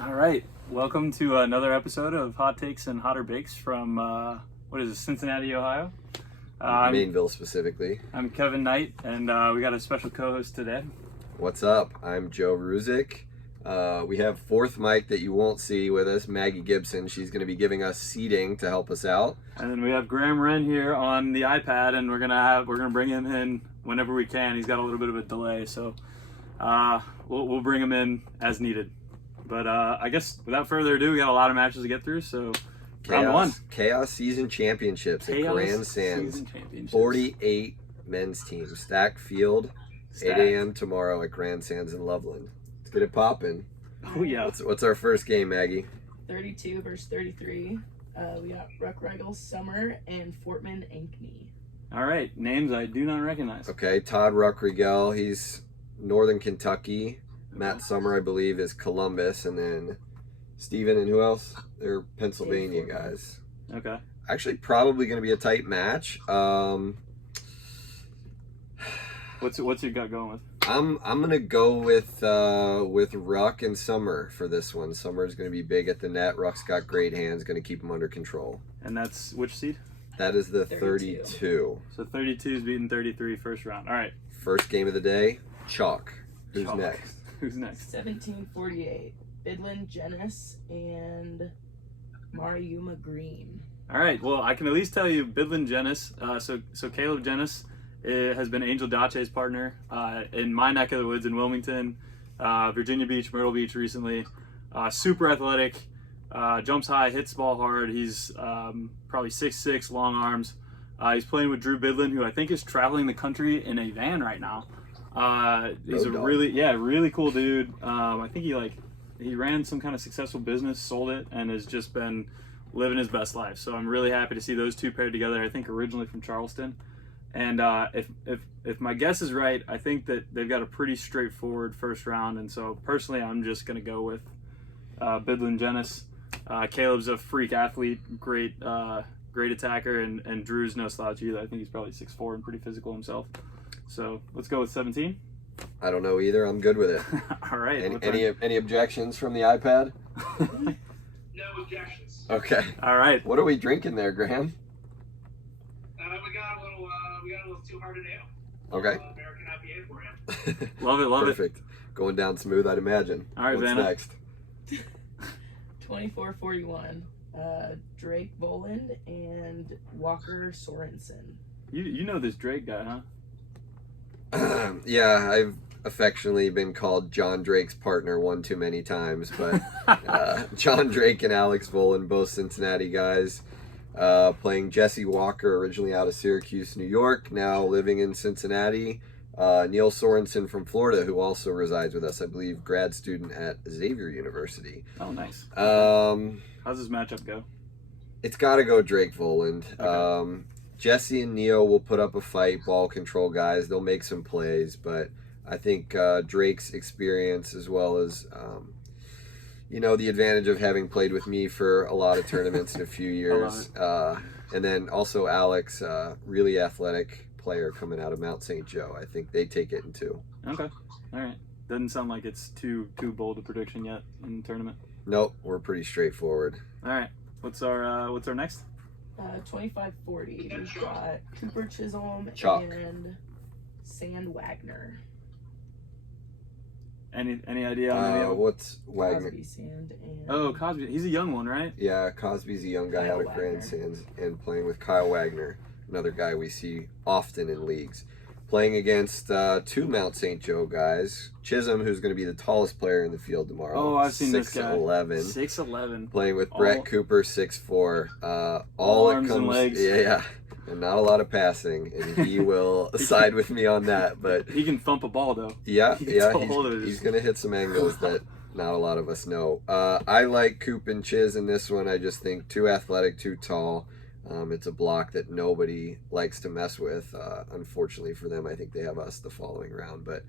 All right, welcome to another episode of Hot Takes and Hotter Bakes from, what is it, Cincinnati, Ohio? Mainville specifically. I'm Kevin Knight, and we got a special co-host today. What's up? I'm Joe Ruzick. We have fourth mic that you won't see with us, Maggie Gibson. She's going to be giving us seating to help us out. And then we have Graham Wren here on the iPad, and we're gonna bring him in whenever we can. He's got a little bit of a delay, so we'll bring him in as needed. But I guess without further ado, we got a lot of matches to get through, so round one. Chaos Season Championships at Grand Sands. 48 men's teams. Stacked field, 8 a.m. tomorrow at Grand Sands in Loveland. Let's get it popping. Oh, yeah. What's our first game, Maggie? 32 versus 33. We got Ruckregel Summer and Fortman Ankney. All right, names I do not recognize. Okay, Todd Ruckregel, he's Northern Kentucky. Matt Summer, I believe, is Columbus, and then Steven and who else? They're Pennsylvania guys. Okay. Actually, probably going to be a tight match. What's your gut going with? I'm gonna go with Ruck and Summer for this one. Summer's gonna be big at the net. Ruck's got great hands, gonna keep him under control. And that's which seed? That is the 32. So 32 is beating 33 first round. All right. First game of the day, chalk. Who's Chalk. next? Who's next? 1748. Bidlin Jenis and Mariuma Green. All right. Well, I can at least tell you, Bidlin Jenis. So Caleb Jenis has been Angel Dace's partner in my neck of the woods in Wilmington, Virginia Beach, Myrtle Beach recently. Super athletic, jumps high, hits the ball hard. He's probably 6'6", long arms. He's playing with Drew Bidlin, who I think is traveling the country in a van right now. He's a really cool dude. I think he ran some kind of successful business, sold it, and has just been living his best life. So I'm really happy to see those two paired together. I think originally from Charleston. And if my guess is right, I think that they've got a pretty straightforward first round. And so personally, I'm just going to go with Bidlin Jenis. Caleb's a freak athlete, great attacker, and Drew's no slouch either. I think he's probably 6'4" and pretty physical himself. So let's go with 17. I don't know either. I'm good with it. All right. Any objections from the iPad? No objections. Okay. All right. What are we drinking there, Graham? We got a little Too Hard to Nail. Okay. American IPA for you. Love it. Perfect. Going down smooth, I'd imagine. All right, What's Vanna. next? 2441. Drake Boland and Walker Sorensen. You know this Drake guy, huh? Yeah, I've affectionately been called John Drake's partner one too many times, but John Drake and Alex Volan, both Cincinnati guys, playing Jesse Walker, originally out of Syracuse, New York, now living in Cincinnati. Neil Sorensen from Florida, who also resides with us, I believe, grad student at Xavier University. Oh, nice. How's this matchup go? It's got to go Drake Voland. Okay. Jesse and Neo will put up a fight, ball control guys. They'll make some plays, but I think Drake's experience, as well as the advantage of having played with me for a lot of tournaments in a few years, and then also Alex, really athletic player coming out of Mount St. Joe. I think they take it in two. Okay, all right. Doesn't sound like it's too bold a prediction yet in the tournament. Nope, we're pretty straightforward. All right, what's our next? 2540. We've got Cooper Chisholm Chalk. and Sand Wagner. Any idea on any of them? What's Wagner? Cosby Sand and Oh, Cosby. He's a young one, right? Yeah, Cosby's a young guy Kyle out of Grand Wagner. Sands and playing with Kyle Wagner, another guy we see often in leagues. Playing against two Mount St. Joe guys. Chisholm, who's going to be the tallest player in the field tomorrow. Oh, I've seen this guy. 6'11". 6'11". Playing with Brett Cooper, 6'4". All arms it comes, and legs. Yeah, and not a lot of passing, and he will side with me on that. But He can thump a ball though. yeah, He's going to hit some angles that not a lot of us know. I like Coop and Chiz in this one. I just think too athletic, too tall. It's a block that nobody likes to mess with. Unfortunately for them, I think they have us the following round. But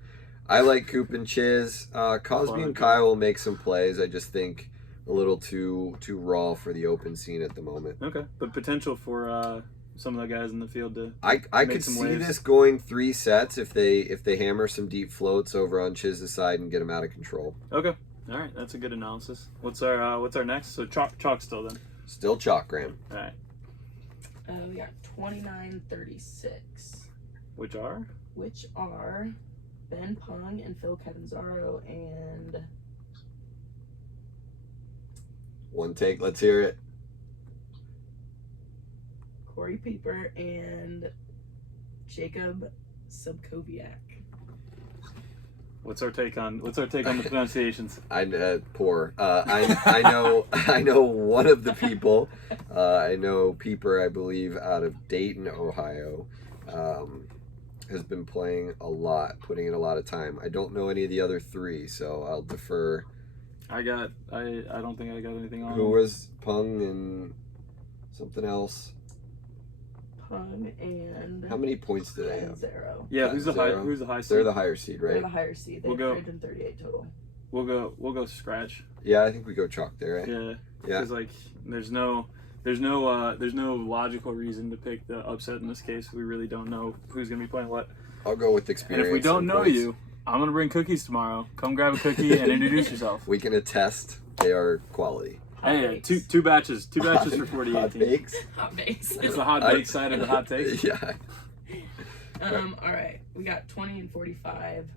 I like Coop and Chiz. Cosby and Kyle will make some plays. I just think a little too raw for the open scene at the moment. Okay, but potential for some of the guys in the field to I make could some see waves. this going 3 sets if they hammer some deep floats over on Chiz's side and get him out of control. Okay, All right, that's a good analysis. What's our next? So chalk still then. Still chalk, Graham. All right. We got 2936, Which are? Ben Pung and Phil Catanzaro and One take. Let's hear it. Corey Pieper and Jacob Subkowiak. What's our take on the pronunciations? Poor. I know one of the people. I know Pieper, I believe, out of Dayton, Ohio, has been playing a lot, putting in a lot of time. I don't know any of the other three, so I'll defer. I don't think I got anything on. Who was Pung and something else? Pung and How many points do they have? Catanzaro. Yeah, who's the high seed? They're the higher seed, They're right? the higher seed. They We'll have go- 338 total. We'll go scratch. Yeah, I think we go chalk there, right? Yeah. Yeah. Because there's no logical reason to pick the upset in this case. We really don't know who's gonna be playing what. I'll go with And experience. if we don't know points. you, I'm gonna bring cookies tomorrow. Come grab a cookie and introduce yourself. We can attest they are quality. Hot Hey, bakes. two batches for Hot 4018. bakes? Hot bakes. It's the hot bake side of the hot take. Yeah. All right. We got 20 and 45.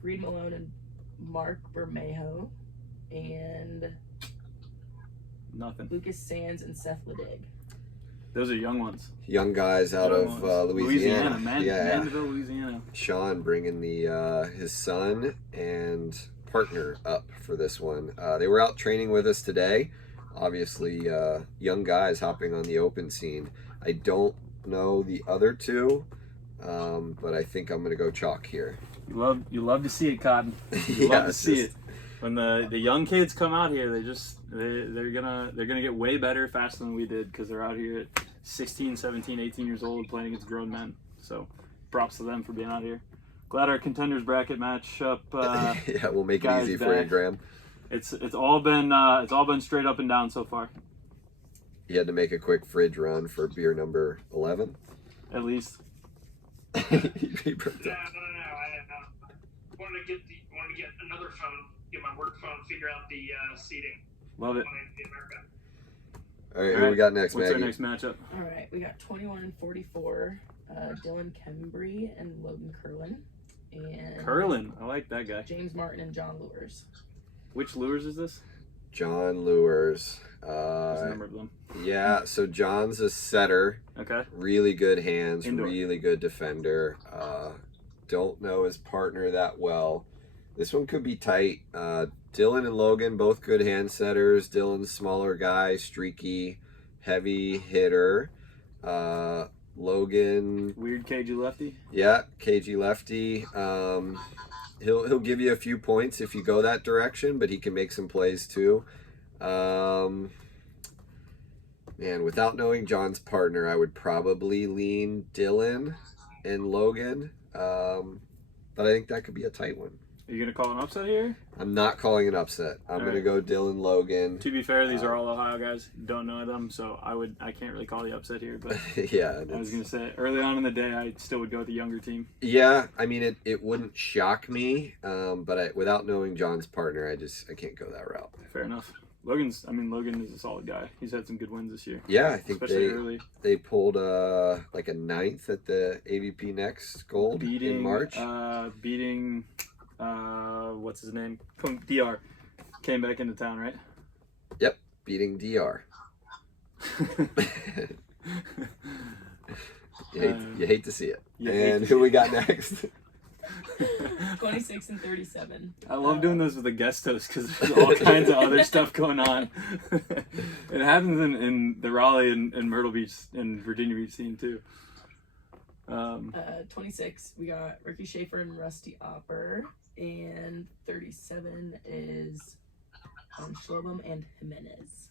Reed Malone and Mark Bermejo. And Nothing. Lucas Sands and Seth Ledig. Those are young ones. Young guys out of Louisiana. Mandeville, Louisiana. Sean bringing the his son and partner up for this one. They were out training with us today. Obviously, young guys hopping on the open scene. I don't know the other two, but I think I'm going to go chalk here. You love to see it, Cotton. You love to it's see just- it. When the young kids come out here, they're gonna get way better faster than we did because they're out here at 16, 17, 18 years old playing against grown men. So props to them for being out here. Glad our contenders bracket match up. Yeah, we'll make it guys easy for you, back. Graham. It's all been straight up and down so far. You had to make a quick fridge run for beer number 11. At least. He broke No, down. I wanted to get another phone, get my work phone, figure out the seating. Love it. In America. All right, who we got next, What's Maggie? our next matchup? All right. We got 21 and 44. Dylan Kembry and Logan Curlin. And Curlin. I like that guy. James Martin and John Lures. Which lures is this? John Lures. What's the number of them? Yeah, so John's a setter. Okay. Really good hands, Indoor. really good defender. Don't know his partner that well. This one could be tight. Dylan and Logan, both good hand setters. Dylan's smaller guy, streaky, heavy hitter. Logan, Weird cagey lefty. yeah, cagey lefty. He'll give you a few points if you go that direction, but he can make some plays too. Man, without knowing John's partner, I would probably lean Dylan and Logan. But I think that could be a tight one. Are you gonna call an upset here? I'm not calling an upset. I'm going to go Dylan Logan. To be fair, these are all Ohio guys. Don't know them, so I can't really call the upset here. But Yeah. I was gonna say early on in the day, I still would go with the younger team. Yeah, I mean, it wouldn't shock me, but without knowing John's partner, I can't go that route. Fair enough. Logan is a solid guy. He's had some good wins this year, Yeah, I think especially early. they pulled like a 9th at the AVP Next Gold in March. Beating what's his name? DR came back into town, right? Yep, beating DR. You hate to see it. you hate And to who see we it. got next? 26 and 37. I love doing this with a guest host because there's all kinds of other stuff going on. It happens in the Raleigh and Myrtle Beach and Virginia Beach scene too. 26, we got Ricky Schaefer and Rusty Opper. And 37 is Schlobum and Jimenez.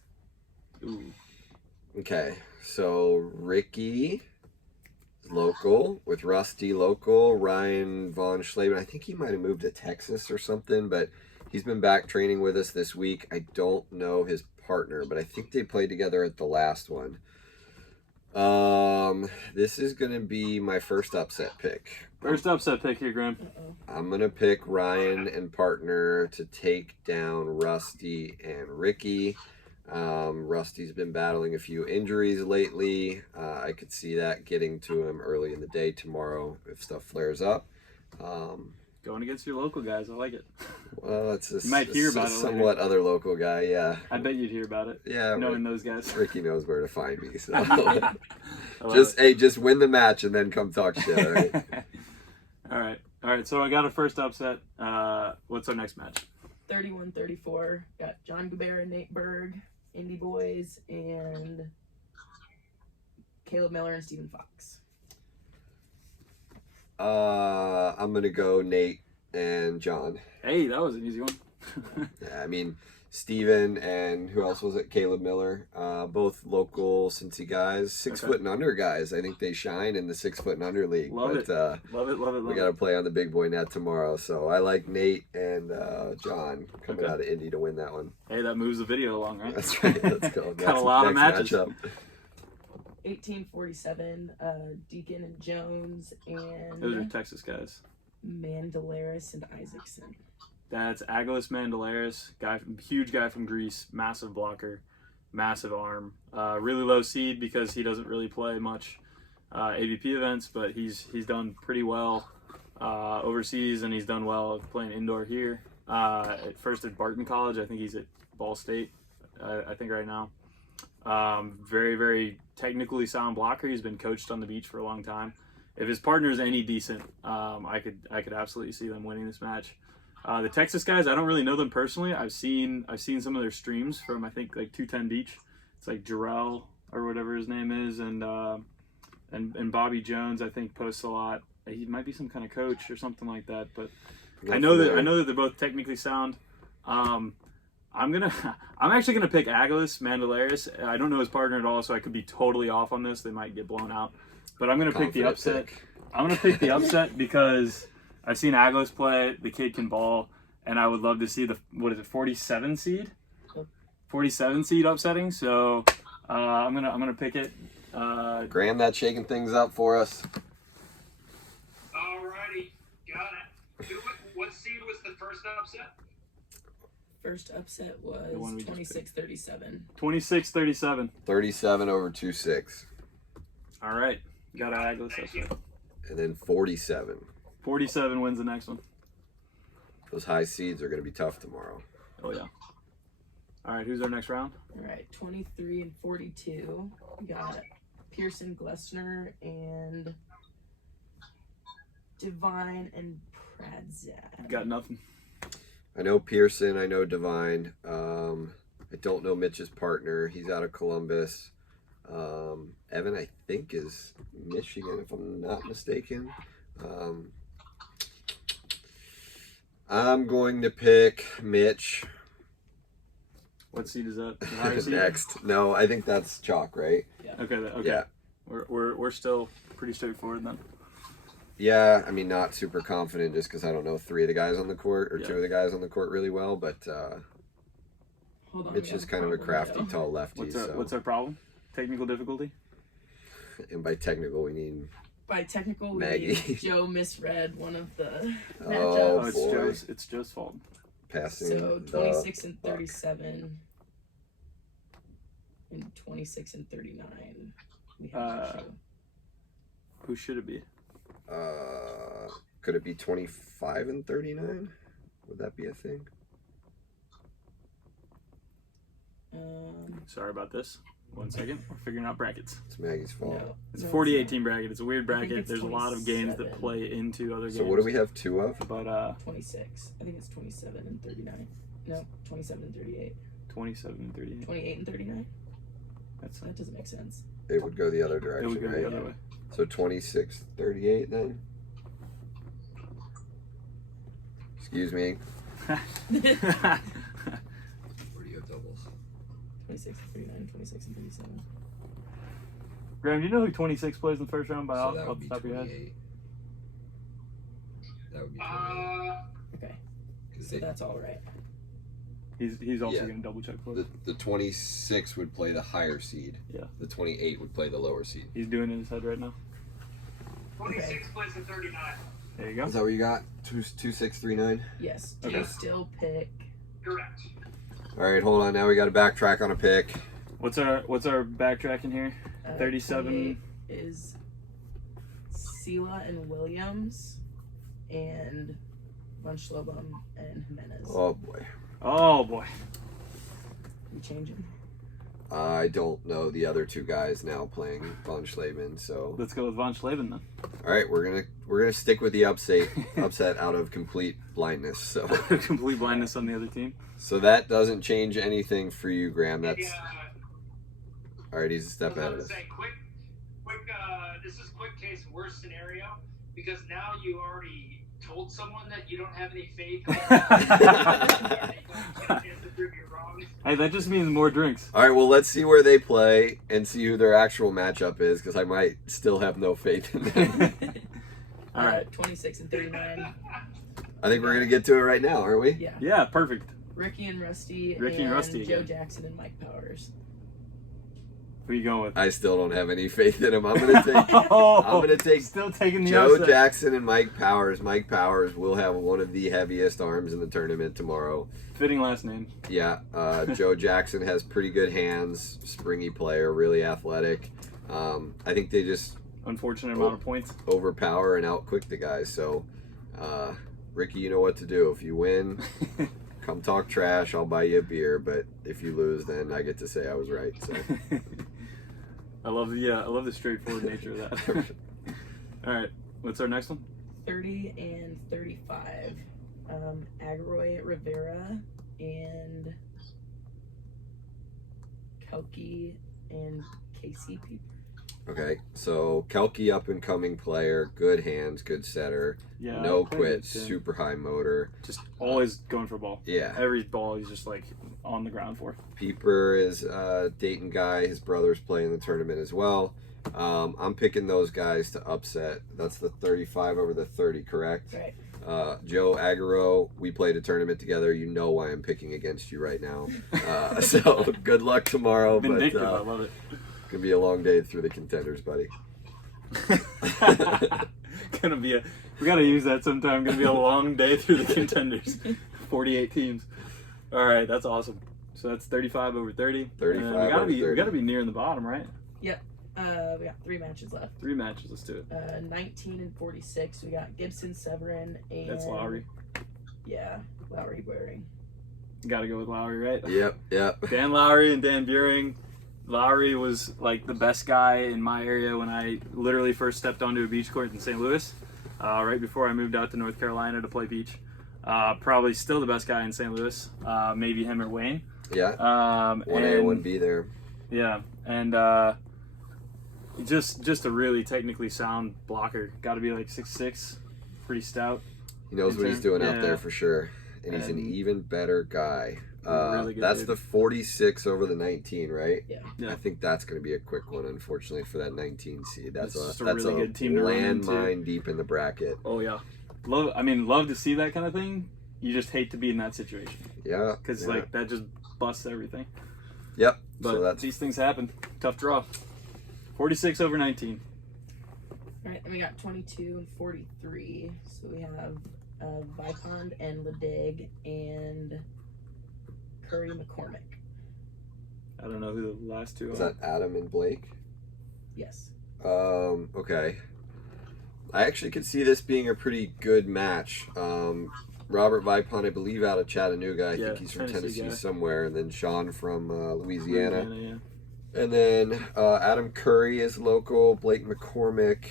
Ooh. Okay, so Ricky local with Rusty local, Ryan Von Schleben. I think he might have moved to Texas or something, but he's been back training with us this week. I don't know his partner, but I think they played together at the last one. This is gonna be my first upset pick. First upset pick here, Graham. Uh-oh. I'm gonna pick Ryan and partner to take down Rusty and Ricky. Rusty's been battling a few injuries lately. I could see that getting to him early in the day tomorrow if stuff flares up. Going against your local guys, I like it. Well, it's a, You might hear a about it somewhat other local guy, yeah. I bet you'd hear about it. Yeah, Knowing those guys. Ricky knows where to find me. So I love just win the match and then come talk shit. All right. All right. So I got a first upset. What's our next match? 31-34. Got John Gabera, Nate Berg, Indy Boys, and Caleb Miller and Stephen Fox. I'm gonna go Nate and John. Hey, that was an easy one. Yeah, I mean Steven and who else was it? Caleb Miller. Both local Cincy guys, 6 Okay. foot and under guys. I think they shine in the 6 foot and under league. Love but, it. Love it. We got to play on the big boy net tomorrow, so I like Nate and John coming Okay. out of Indy to win that one. Hey, that moves the video along, right? That's right. Let's go. Got a lot of Next matches. matchup. 1847, Deacon and Jones, and Those are Texas guys. Mandelaris and Isaacson. That's Agilis Mandelaris, huge guy from Greece, massive blocker, massive arm, really low seed because he doesn't really play much AVP events, but he's done pretty well overseas, and he's done well playing indoor here. At first at Barton College, I think he's at Ball State, I think right now. Very, very technically sound blocker. He's been coached on the beach for a long time. If his partner is any decent, I could absolutely see them winning this match. The Texas guys, I don't really know them personally. I've seen some of their streams from I think like 210 Beach. It's like Jarrell or whatever his name is, and Bobby Jones I think posts a lot. He might be some kind of coach or something like that. But I know that they're both technically sound. I'm actually gonna pick Agilis Mandelaris. I don't know his partner at all, so I could be totally off on this. They might get blown out, but I'm gonna pick the upset. I'm gonna pick the upset because I've seen Agilis play. The kid can ball, and I would love to see the 47 seed, 47 seed upsetting. So I'm gonna pick it. Graham, that's shaking things up for us. Alrighty, got it. What seed was the first upset? First upset The one was we just 26-37. 26-37. 37 over 2-6, All right, got an Agilis Thank upset. you. and then 47. 47 wins the next one. Those high seeds are going to be tough tomorrow. Oh yeah. All right, who's our next round? All right, 23 and 42. We got Pearson Glessner and Divine and Pradzad. Got nothing. I know Pearson. I know Divine. I don't know Mitch's partner. He's out of Columbus. Evan, I think, is Michigan, if I'm not mistaken. I'm going to pick Mitch. What seed is that? The higher seed? Next. No, I think that's chalk, right? Okay. Okay. Yeah. We're still pretty straightforward then. Yeah, I mean, not super confident just because I don't know 3 of the guys on the court or Yeah. 2 of the guys on the court really well, but Hold on, Mitch we have is kind of a problem, crafty, though. tall lefty. What's our problem? Technical difficulty? And by technical, we mean By technical, we Maggie. Joe misread one of the Oh, Oh, matchups. it's Joe's fault. passing. So the 26 and buck. 37 and 26 and 39. We have Uh, Joe. Who should it be? Could it be 25 and 39? Would that be a thing? Sorry about this. 1 second. We're figuring out brackets. It's Maggie's fault. No, It's no, a 48 not. team bracket. It's a weird I think bracket. it's There's a lot of games that 27. play into other games. So what do we have 2 of? But 26. I think it's 27 and 39. No, 27 and 38. 27 and 38. 28 and 39? That's That doesn't make sense. It would go the other it direction, would go right? the other way. So 26, 38 then? Excuse me. Where do you have doubles? 26 and 39, 26 and 37. Graham, do you know who 26 plays in the first round by So off that off would the be top of your head? 28. That would be 28. Okay, 'Cause so they- that's all right. He's also Yeah. going to double check for it. The 26 would play the higher seed. Yeah. The 28 would play the lower seed. He's doing it in his head right now. 26 plays the 39. There you go. Is that what you got? 2639. Yes. Do Okay. you still pick? Correct. All right, hold on. Now we got to backtrack on a pick. What's our backtracking here? 37. 28 is Sela and Williams, and Von Schlobum and Jimenez. Oh boy, Oh boy. You change them? I don't know the other two guys now playing von Schleben. So Let's go with Von Schleben then. all right, we're gonna stick with the upset out of complete blindness. So Complete blindness on the other team. so that doesn't change anything for you, Graham. That's Yeah. all right. He's a step I ahead was of gonna us. say, quick. This is quick case worst scenario because now you already told someone that you don't have any faith. And they don't get a chance to prove you're wrong. Hey, that just means more drinks. All right, well, let's see where they play and see who their actual matchup is, because I might still have no faith in them. All right. 26 and 39. I think we're gonna get to it right now, aren't we? Yeah. Yeah, perfect. Ricky and Rusty. Ricky and Rusty Joe again. Jackson and Mike Powers. Who you going with? I still don't have any faith in him. I'm gonna take Oh, I'm gonna take still taking the Joe upset. Jackson and Mike Powers. Mike Powers will have one of the heaviest arms in the tournament tomorrow. Fitting last name. Yeah, Joe Jackson has pretty good hands, springy player, really athletic. I think they just Unfortunate amount of points. overpower and outquick the guys. So, Ricky, you know what to do. If you win, come talk trash. I'll buy you a beer. But if you lose, then I get to say I was right. So, I love the straightforward nature of that. All right, what's our next one? 30 and 35. Agarroy Rivera and Kelky and KCP. okay. So Kelky, up and coming player, good hands, good setter, Yeah. no I played quit, with Tim. super high motor. Just always going for a ball. Yeah. Every ball he's just like on the ground for. Peeper is a Dayton guy. His brother's playing the tournament as well. I'm picking those guys to upset. That's the 35 over the 30, correct? Right. Joe Agarro, we played a tournament together. You know why I'm picking against you right now. So good luck tomorrow. Vindictive, But I love it. gonna be a long day through the contenders, buddy. We gotta use that sometime. Gonna be a long day through the contenders. 48 teams. All right, that's awesome. So that's 35 over 30. 35 And we gotta over be 30. We gotta be near in the bottom, right? We got 3 matches left. 3 matches. Let's do it. 19 and 46. We got Gibson, Severin, and That's Lowry. Yeah, Lowry Waring. Gotta go with Lowry, right? Yep. Dan Lowry and Dan Buring. Lowry was like the best guy in my area when I literally first stepped onto a beach court in St. Louis, right before I moved out to North Carolina to play beach. Probably still the best guy in St. Louis. Maybe him or Wayne. Yeah. 1A, And 1B there. yeah, and just a really technically sound blocker. Got to be like 6'6", pretty stout. He knows what he's doing out Yeah. there for sure. And he's an And- even better guy. Really good That's dude. the 46 over the 19, right? Yeah. I think that's going to be a quick one, unfortunately, for that 19 seed. That's It's just a that's really good team to run into. landmine deep in the bracket. Oh yeah, love to see that kind of thing. You just hate to be in that situation Yeah. because yeah. like that just busts everything. Yep. But so that's these things happen. Tough draw. 46 over 19. All right, then we got 22 and 43. So we have Vipond and Ledig and Curry McCormick. I don't know who the last two is are. that Adam and Blake? Yes. Okay. I actually could see this being a pretty good match. Robert Vipon, I believe, out of Chattanooga. I Yeah, think he's from Tennessee Tennessee guy. somewhere. And then Sean from Louisiana. Yeah. And then Adam Curry is local. Blake McCormick,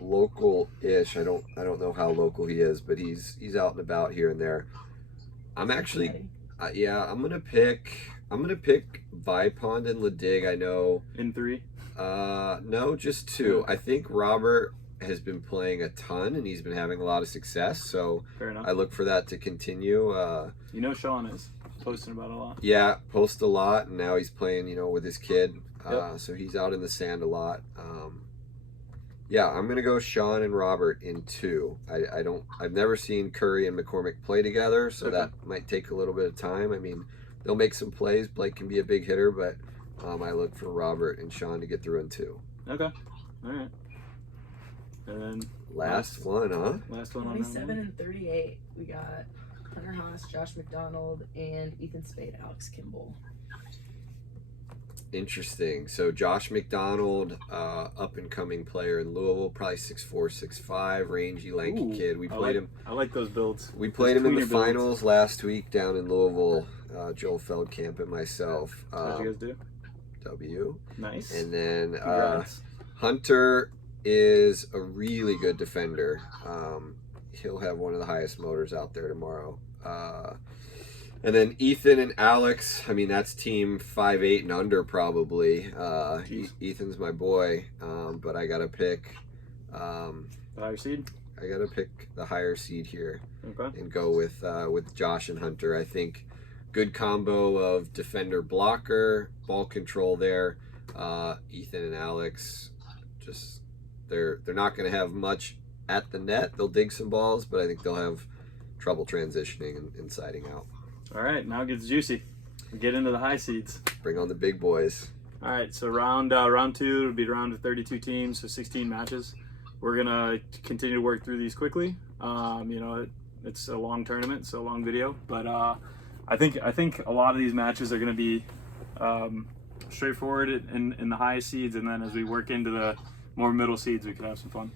local-ish. I don't know how local he is, but he's out and about here and there. I'm actually, I'm gonna pick Vipond and Ledig. I know. In 3. No, just 2. I think Robert has been playing a ton and he's been having a lot of success. So Fair enough. I look for that to continue. You know Sean is posting about it a lot. Yeah, post a lot, and now he's playing, with his kid. Yep. So he's out in the sand a lot. Yeah, I'm gonna go Sean and Robert in 2. I've never seen Curry and McCormick play together, so Okay. that might take a little bit of time. I mean, they'll make some plays. Blake can be a big hitter, but I look for Robert and Sean to get through in 2. Okay. All right. And then Last one, huh? last one on 27 that one. and 38. We got Hunter Haas, Josh McDonald, and Ethan Spade, Alex Kimball. Interesting. So Josh McDonald, up and coming player in Louisville, probably 6'4", 6'5", rangy, lanky Ooh, kid. We played him. I like those builds. We played him in the tweener builds. finals last week down in Louisville. Joel Feldkamp and myself. How'd you guys do? W. Nice. And then Congrats. Hunter is a really good defender. He'll have one of the highest motors out there tomorrow. And then Ethan and Alex, I mean, that's team 5'8" and under probably. Ethan's my boy, but I got to pick The higher seed. I got to pick the higher seed here Okay. and go with Josh and Hunter. I think good combo of defender blocker, ball control there. Ethan and Alex, just they're not going to have much at the net. They'll dig some balls, but I think they'll have trouble transitioning and siding out. All right. Now it gets juicy. We get into the high seeds. Bring on the big boys. All right. So round 2 would be a round of 32 teams, so 16 matches. We're gonna continue to work through these quickly. It's a long tournament, so a long video, but I think a lot of these matches are going to be straightforward in the highest seeds, and then as we work into the more middle seeds, we could have some fun.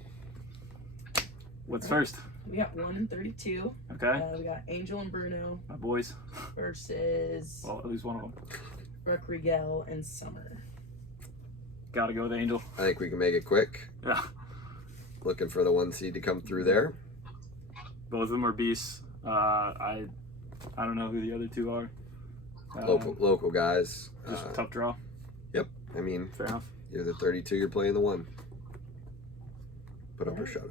What's first? We got 1 and 32. Okay, We got Angel and Bruno my boys. versus Well, at least one of them. Rodriguez and Summer. Got to go with Angel. I think we can make it quick. Yeah, Looking for the 1 seed to come through there. both of them are beasts. I don't know who the other two are. Local guys. Just a tough draw. I mean, Fair enough. you're the 32, you're playing the 1. Put up or shut up.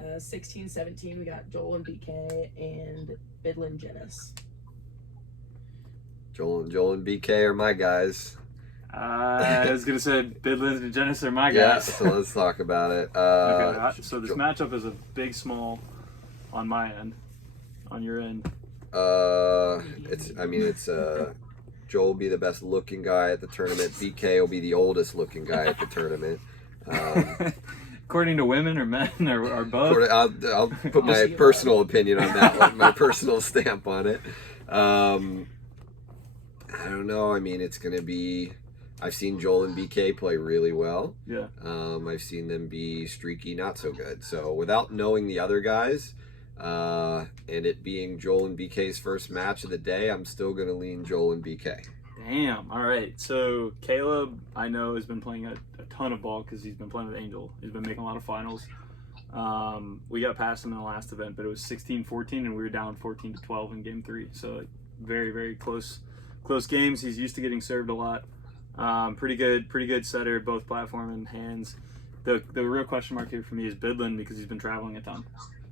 16-17, we got Joel and BK and Bidlin and Janice. Joel and BK are my guys. I was gonna say Bidlins and Genesis are my guys. Yeah, so let's talk about it. Okay, so this matchup is a big small on my end. On your end. It's Joel will be the best looking guy at the tournament. BK will be the oldest looking guy at the tournament. According to women or men or both? I'll put my personal opinion on that one, my personal stamp on it. I don't know. I mean, it's going to be... I've seen Joel and BK play really well. Yeah. I've seen them be streaky, not so good. So without knowing the other guys, and it being Joel and BK's first match of the day, I'm still going to lean Joel and BK. Damn. All right. So Caleb, I know, has been playing a ton of ball because he's been playing with Angel. He's been making a lot of finals. We got past him in the last event, but it was 16-14, and we were down 14-12 in game 3. So like, very, very close games. He's used to getting served a lot. Pretty good setter, both platform and hands. The real question mark here for me is Bidlin because he's been traveling a ton.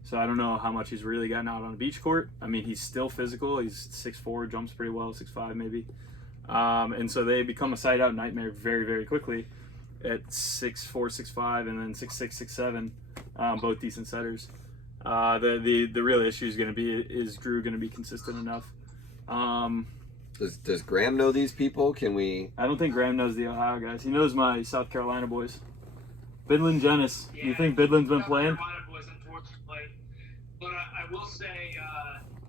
So I don't know how much he's really gotten out on a beach court. I mean, he's still physical. He's 6'4", jumps pretty well, 6'5" maybe. And so they become a side out nightmare very, very quickly at 6'4", 6'5", and then 6'6", 6'7", both decent setters. The real issue is Drew going to be consistent enough? Does Graham know these people? Can we... I don't think Graham knows the Ohio guys. He knows my South Carolina boys. Bidlin Janice. You think Bidlin's been playing? South Carolina boys, unfortunately. But I will say,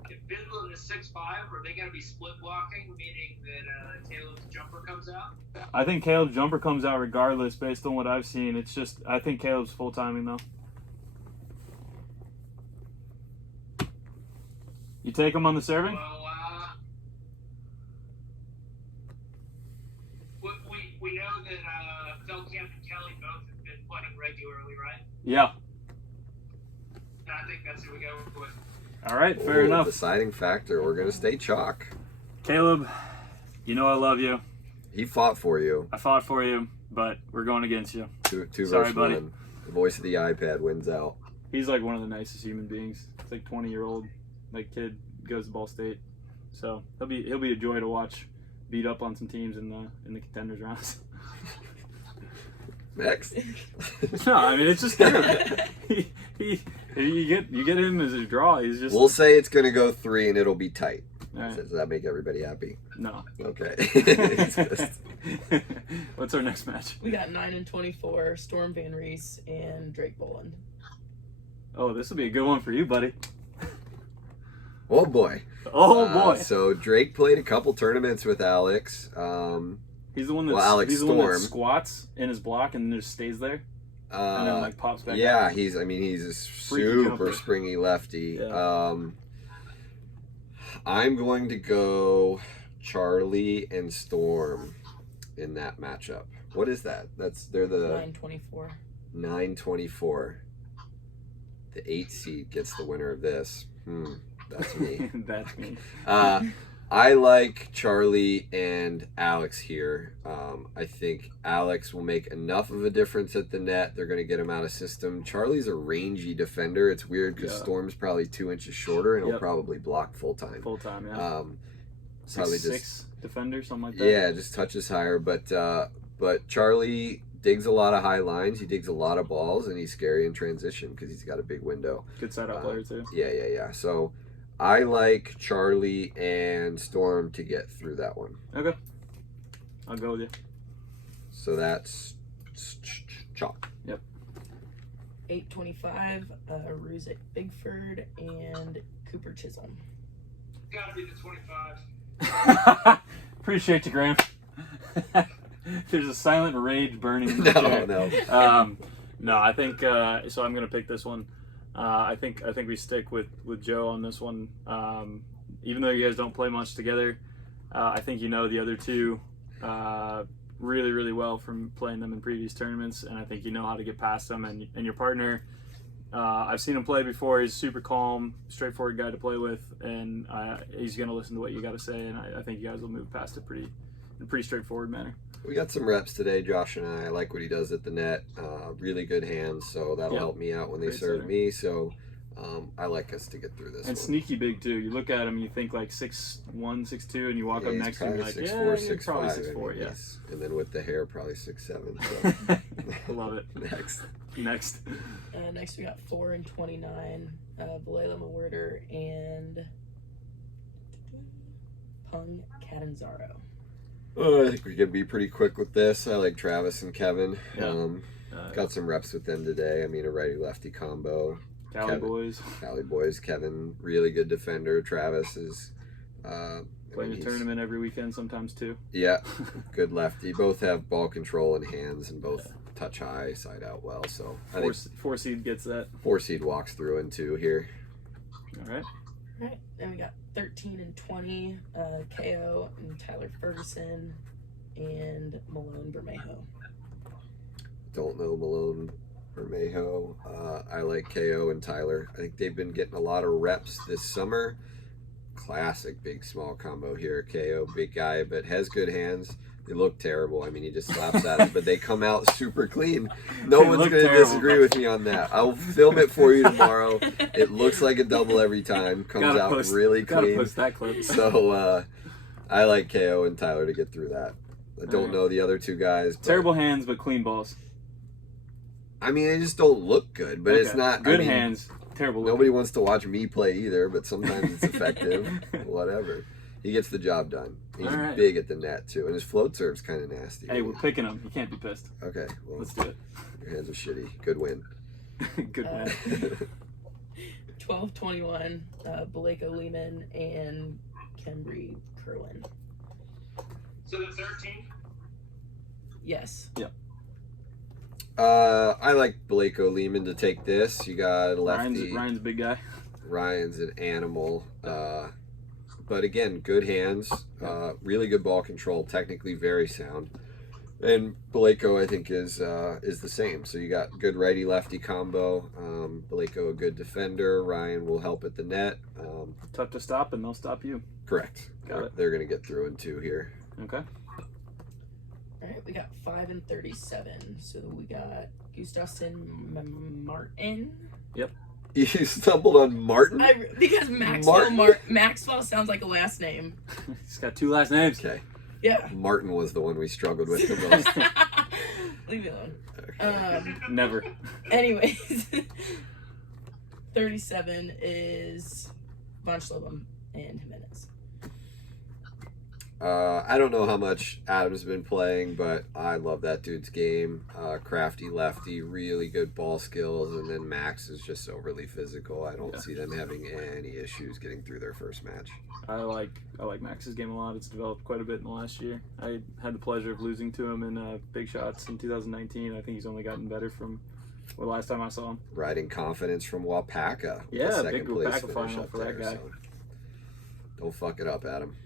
if Bidlin is 6'5", are they going to be split blocking, meaning that Caleb's jumper comes out? I think Caleb's jumper comes out regardless based on what I've seen. It's just, I think Caleb's full timing though. You take him on the serving? Well, we know that Feldkamp and Kelly both have been playing regularly, right? Yeah. And I think that's who we go with. All right, fair enough. Deciding factor. We're going to stay chalk. Caleb, you know I love you. He fought for you. I fought for you, but we're going against you. Two Sorry, versus buddy. 1. The voice of the iPad wins out. He's like one of the nicest human beings. It's like 20-year-old like kid, goes to Ball State. So he'll be a joy to watch beat up on some teams in the contenders rounds. Next. No, I mean it's just Caleb. You get him as a draw. He's just. We'll say it's gonna go 3 and it'll be tight. All right. Does that make everybody happy? No. Okay. He's pissed. What's our next match? We got 9 and 24, Storm Van Reese and Drake Boland. Oh, this will be a good one for you, buddy. Oh boy. Oh boy. So Drake played a couple tournaments with Alex. He's the one that Alex he's the one that Storm. squats in his block and then just stays there and then like pops back. Yeah, out. he's a Freaky super jumper. springy lefty. Yeah. I'm going to go Charlie and Storm in that matchup. What is that? They're the 9-24. 9-24. The 8 seed gets the winner of this. That's me. That's me. I like Charlie and Alex here. I think Alex will make enough of a difference at the net. They're going to get him out of system. Charlie's a rangy defender. It's weird because Storm's probably 2 inches shorter and he'll probably block full time. Full time, yeah. Probably 6'6" defender, something like that. Yeah, just touches higher. But Charlie digs a lot of high lines. He digs a lot of balls, and he's scary in transition because he's got a big window. Good setup player too. Yeah. So I like Charlie and Storm to get through that one. Okay. I'll go with you. So that's chalk. Yep. 8-25, Ruzek Bigford and Cooper Chisholm. Gotta be the 25. Appreciate you, Graham. There's a silent rage burning in the No. chair. No, I think so. I'm gonna pick this one. I think we stick with Joe on this one. Even though you guys don't play much together, I think you know the other two really, really well from playing them in previous tournaments, and I think you know how to get past them. And your partner, I've seen him play before. He's super calm, straightforward guy to play with, and he's gonna listen to what you got to say. And I think you guys will move past it in a pretty straightforward manner. We got some reps today, Josh and I. I like what he does at the net. Really good hands, so that'll help me out when they Great serve setter. me. So I like us to get through this And one. sneaky big too. You look at him, you think like 6'1", 6'2", and you walk up he's next to him, you're like, probably yeah, 6'4", he's probably 6'5". 6'4", yeah. And then with the hair, probably 6'7". So. Love it. Next. Next we got 4 and 29, Valela Mawerder and Pung Catanzaro. I think we can be pretty quick with this. I like Travis and Kevin. Yeah. Got some reps with them today. I mean, a righty-lefty combo. Cali boys. Cali boys. Kevin, really good defender. Travis is... Playing a tournament every weekend sometimes too. Yeah, good lefty. Both have ball control and hands, and both touch high, side out well. So I think Four seed gets that. 4 seed walks through in 2 here. All right. Right, then we got 13 and 20, KO and Tyler Ferguson and Malone Bermejo. Don't know Malone Bermejo. I like KO and Tyler. I think they've been getting a lot of reps this summer. Classic big small combo here. KO, big guy, but has good hands. They look terrible. I mean, he just slaps at it, but they come out super clean. No They one's look going to terrible. disagree with me on that. I'll film it for you tomorrow. It looks like a double every time. Comes out really Gotta clean. post that clip. So I like KO and Tyler to get through that. I don't know the other two guys. But, Terrible hands, but clean balls. I mean, they just don't look good, but it's Okay. not Good I mean, hands. Terrible. Nobody wants to watch me play either, but sometimes it's effective. Whatever. He gets the job done. He's All right. big at the net, too. And his float serve's kind of nasty. Hey, we're picking him. You can't be pissed. Okay, well, Let's do it. your hands are shitty. Good win. Good man. 12-21, Baleko Lehman and Kembry Kerwin. So the 13th? Yes. I like Blako Lehman to take this. You got a lefty. Ryan's a big guy. Ryan's an animal. But again, good hands. Really good ball control. Technically very sound. And Blako, I think, is the same. So you got good righty-lefty combo. Blako, a good defender. Ryan will help at the net. Tough to stop, and they'll stop you. Correct. Got it. They're going to get through in 2 here. Okay. All right, we got 5 and 37. So we got Gustafson Martin. You stumbled on Martin? Because Maxwell sounds like a last name. He's got 2 last names. Okay. Yeah. Martin was the one we struggled with the most. Leave me alone. Never. Anyways, 37 is Von Schlobem and Jimenez. I don't know how much Adam's been playing, but I love that dude's game. Crafty lefty, really good ball skills, and then Max is just overly physical. I don't see them having any issues getting through their first match. I like Max's game a lot. It's developed quite a bit in the last year. I had the pleasure of losing to him in Big Shots in 2019. I think he's only gotten better from the last time I saw him. Riding confidence from Wapaka. Yeah, big Wapaka final for that guy. So don't fuck it up, Adam.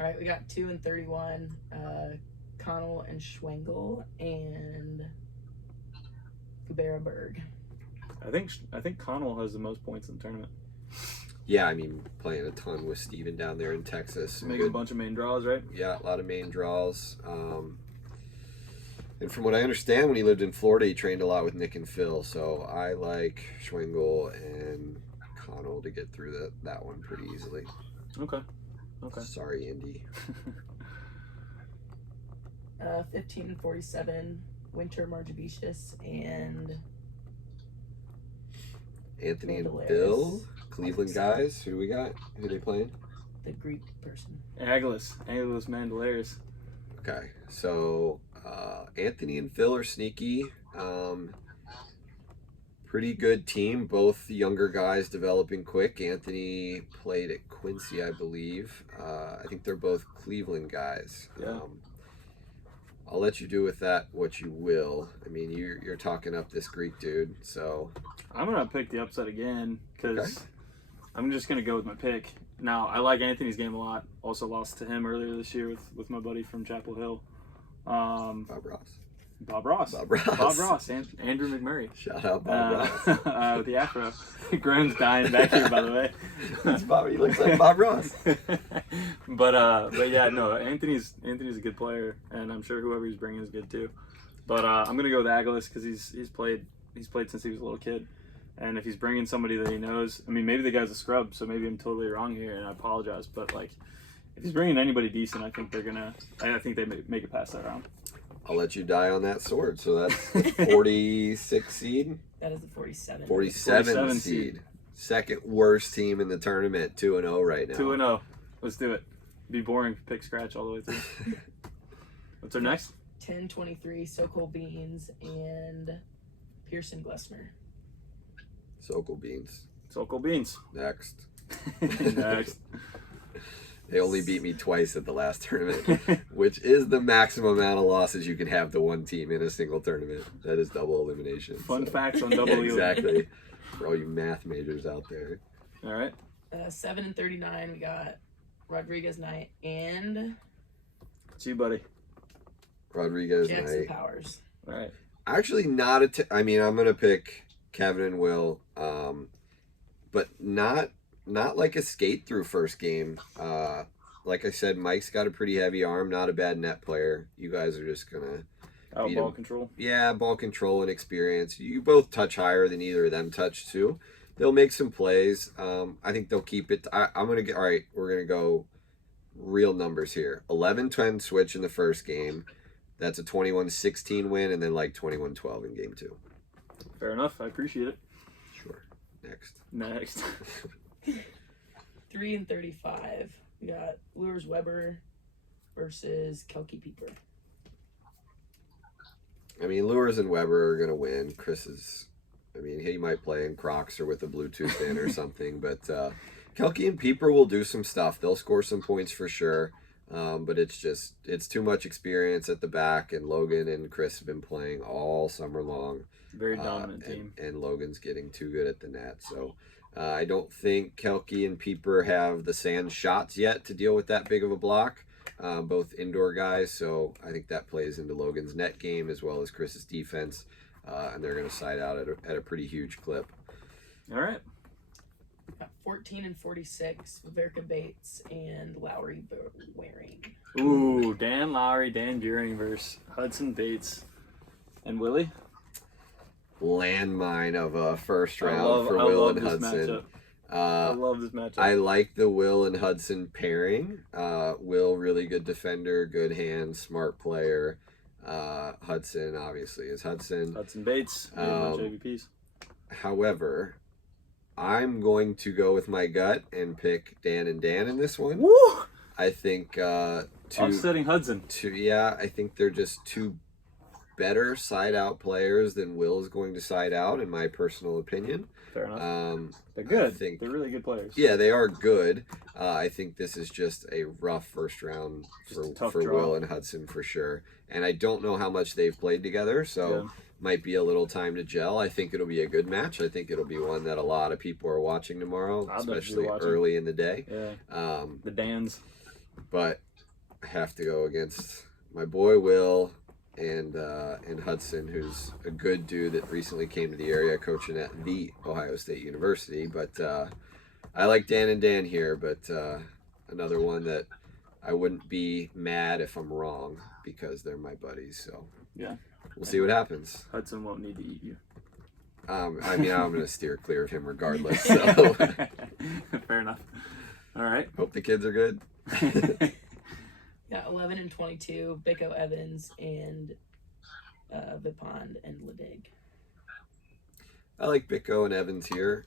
All right, we got 2 and 31. Connell and Schwengel and Kubera-Berg. I think Connell has the most points in the tournament. Yeah, I mean, playing a ton with Steven down there in Texas. Making a bunch of main draws, right? Yeah, a lot of main draws. And from what I understand, when he lived in Florida, he trained a lot with Nick and Phil. So I like Schwengel and Connell to get through that one pretty easily. Okay. Sorry, Indy. 15 and 47. Winter Marjavicius and Anthony and Mandelaris. Bill, Cleveland guys. Who do we got? Who are they playing? the Greek person. Agilus Mandelaris. Okay, so Anthony and Phil are sneaky. Pretty good team, both younger guys developing quick. Anthony played at Quincy, I believe. I think they're both Cleveland guys. Yeah. I'll let you do with that what you will. I mean, you're talking up this Greek dude, so I'm gonna pick the upset again because Okay. I'm just gonna go with my pick. Now I like Anthony's game a lot. Also lost to him earlier this year with my buddy from Chapel Hill, Bob Ross. Bob Ross, Andrew McMurray. Shout out Bob Ross. With the afro. Graham's dying back here, by the way. That's Bob. He looks like Bob Ross. but yeah, no, Anthony's a good player, and I'm sure whoever he's bringing is good too. But I'm gonna go with Agilus because he's played since he was a little kid, and if he's bringing somebody that he knows, I mean, maybe the guy's a scrub, so maybe I'm totally wrong here, and I apologize. But like, if he's bringing anybody decent, I think they make it past that round. I'll let you die on that sword. So that's the 46 seed. That is the 47. 47 seed. Second worst team in the tournament. 2-0 right now. 2-0. Let's do it. Be boring. Pick scratch all the way through. What's our next? 10-23. Sokol Beans and Pearson Glessner. Sokol Beans. Sokol Beans. Next. Next. They only beat me twice at the last tournament, which is the maximum amount of losses you can have to one team in a single tournament. That is double elimination. Fun facts on double elimination. Exactly. For all you math majors out there. All right. 7 and 39. We got Rodriguez Knight and It's you, buddy. Rodriguez Jackson Knight. Powers. All right. Actually, not I mean, I'm gonna pick Kevin and Will, but not like a skate through first game. Like I said, Mike's got a pretty heavy arm, not a bad net player. You guys are just gonna beat Ball him. control. Yeah, ball control and experience. You both touch higher than either of them touch too. They'll make some plays. I think they'll keep it. I'm gonna get all right. We're gonna go real numbers here. 11-10 switch in the first game. That's a 21-16 win, and then like 21-12 in game 2. Fair enough. I appreciate it. Sure. Next. 3 and 35. We got Lures Weber versus Kelky Pieper. I mean, Lures and Weber are going to win. Chris is, I mean, he might play in Crocs or with a Bluetooth in or something, but Kelky and Pieper will do some stuff. They'll score some points for sure, but it's too much experience at the back, and Logan and Chris have been playing all summer long. Very dominant team. And Logan's getting too good at the net, so I don't think Kelky and Pieper have the sand shots yet to deal with that big of a block. Both indoor guys, so I think that plays into Logan's net game as well as Chris's defense, and they're going to side out at a pretty huge clip. All right. 14 and 46. Verka Bates and Lowry Waring. Ooh, Dan Lowry, Dan Buring versus Hudson Bates and Willie. Landmine of a first round I for Will love and this Hudson. matchup. I love this matchup. I like the Will and Hudson pairing. Will, really good defender, good hand, smart player. Hudson obviously is Hudson. Hudson Bates, a bunch of AVPs. However, I'm going to go with my gut and pick Dan and Dan in this one. Woo! I think Upsetting Hudson. I think they're just two better side out players than Will is going to side out, in my personal opinion. Fair enough. They're I good. think, They're really good players. yeah, they are good. I think this is just a rough first round for Will and Hudson for sure. And I don't know how much they've played together, so might be a little time to gel. I think it'll be a good match. I think it'll be one that a lot of people are watching tomorrow, especially early in the day. Yeah. The Dans. But I have to go against my boy Will and Hudson, who's a good dude that recently came to the area coaching at the Ohio State University. But I like Dan and Dan here, but another one that I wouldn't be mad if I'm wrong because they're my buddies. So yeah, we'll see what happens. Hudson won't need to eat you. I mean, I'm going to steer clear of him regardless. So fair enough. All right. Hope the kids are good. Yeah, 11 and 22, Bicko Evans and Vipond and Ledig. I like Bicko and Evans here.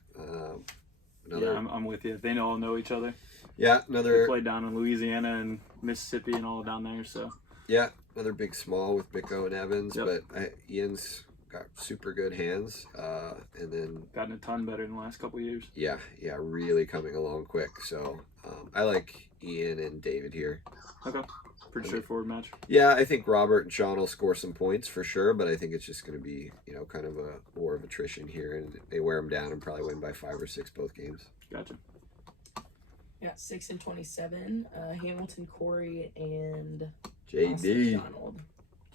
Yeah, I'm with you. They all know each other. Yeah, They played down in Louisiana and Mississippi and all down there. So yeah, another big small with Bicko and Evans. But Ian's got super good hands, and then gotten a ton better in the last couple of years. Yeah, really coming along quick. So I like Ian and David here. Okay, pretty straightforward match. Yeah, I think Robert and Sean will score some points for sure, but I think it's just going to be kind of a war of attrition here, and they wear them down and probably win by 5 or 6 both games. Gotcha. Yeah, 6 and 27, Hamilton Corey and JD. Donald.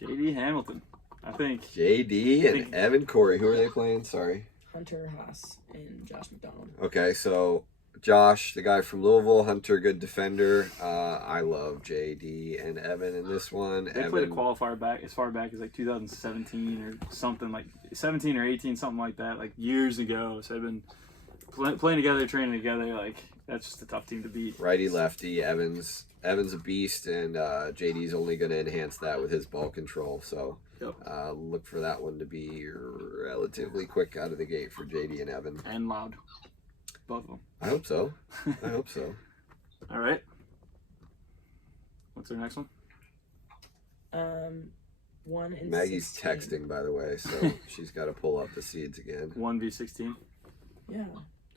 JD Hamilton. I think JD and Evan Corey. Who are they playing? Sorry. Hunter Haas and Josh McDonald. Okay, so Josh, the guy from Louisville, Hunter, good defender. I love JD and Evan in this one. They played a qualifier back as far back as like 2017 or something, like 17 or 18, something like that, like years ago. So they've been playing together, training together. Like that's just a tough team to beat. Righty lefty. Evan's a beast, and JD's only going to enhance that with his ball control. So look for that one to be relatively quick out of the gate for JD and Evan. And loud. Both of them. I hope so. All right. What's our next one? 1 and Maggie's 16. texting, by the way, so she's got to pull up the seeds again. 1v16. Yeah.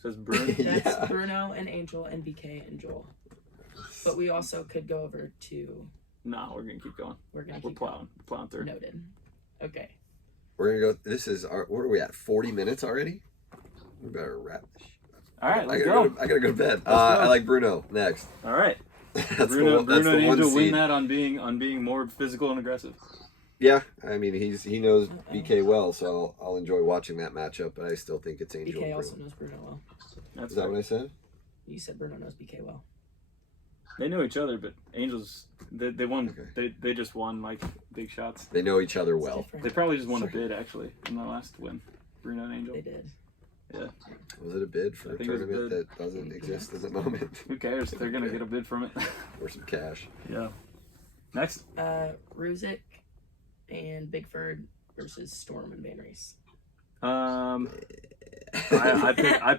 Says Bruno. That's Bruno and Angel and BK and Joel. But we also could go over to. No, we're gonna keep going. We're plowing through. Noted. Okay. We're gonna go. This is our. What are we at? 40 minutes already. We better wrap this. All right, let's go. I gotta go to bed. I like Bruno next. All right. That's Bruno the and one Angel seed. win that on being more physical and aggressive. Yeah, I mean he knows BK well, so I'll enjoy watching that matchup. But I still think it's Angel. BK and also Bruno. knows Bruno well. Is that what I said? You said Bruno knows BK well. They know each other, but Angels they won. Okay. They just won like big shots. They know each other well. They probably just won a bid actually in the last win. Bruno and Angel. They did. Yeah. Was it a bid for a tournament that doesn't exist at the moment? Who cares? They're gonna get a bid from it. Or some cash. Yeah. Next. Ruzick and Bigford versus Storm and Van Reese. I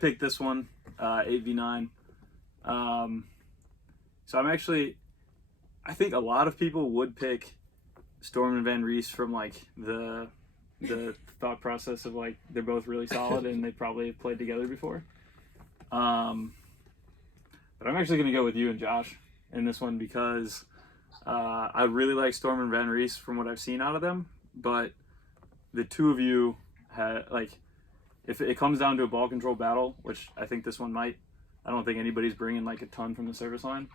picked this one, 8v9. So I think a lot of people would pick Storm and Van Reese from like the thought process of like they're both really solid and they probably have played together before. But I'm actually going to go with you and Josh in this one because I really like Storm and Van Reese from what I've seen out of them. But the two of you had like, if it comes down to a ball control battle, which I think this one might, I don't think anybody's bringing like a ton from the service line.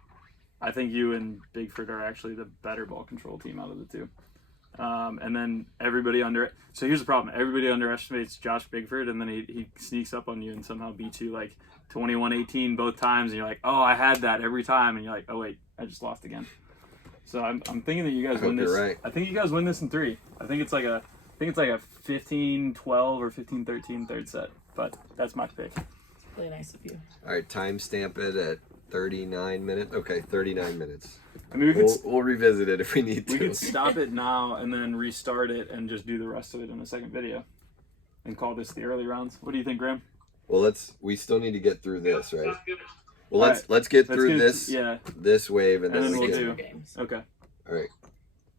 I think you and Bigford are actually the better ball control team out of the two. And then so here's the problem. Everybody underestimates Josh Bigford, and then he sneaks up on you and somehow beats you like 21-18 both times, and you're like, oh, I had that every time, and you're like, oh wait, I just lost again. So I'm thinking that you guys win this. Right. I think you guys win this in 3. I think it's like a 15-12 or 15-13 third set, but that's my pick. Really nice of you. All right, timestamp it at 39 minutes. Okay, 39 minutes. I mean, We'll revisit it if we need to. we could stop it now and then restart it and just do the rest of it in a second video, and call this the early rounds. What do you think, Graham? Well, we still need to get through this, right? Sounds good. Well, All right. let's get Let's through get- this Yeah. this wave, and And then then we we'll can. do- More games. Okay. All right.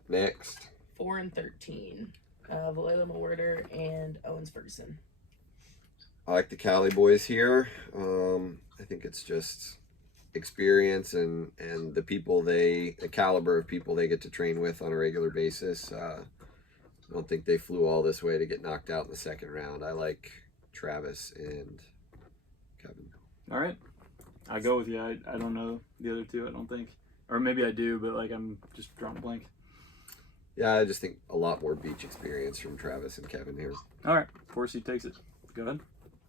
Next. 4 and 13. Valera Mewhirter and Owens Ferguson. I like the Cali boys here. I think it's just experience and the people the caliber of people they get to train with on a regular basis. I don't think they flew all this way to get knocked out in the second round. I like Travis and Kevin. All right. I go with you. I don't know the other two. I don't think, or maybe I do, but like I'm just drawing a blank. Yeah, I just think a lot more beach experience from Travis and Kevin here. All right. 4C takes it. Go ahead.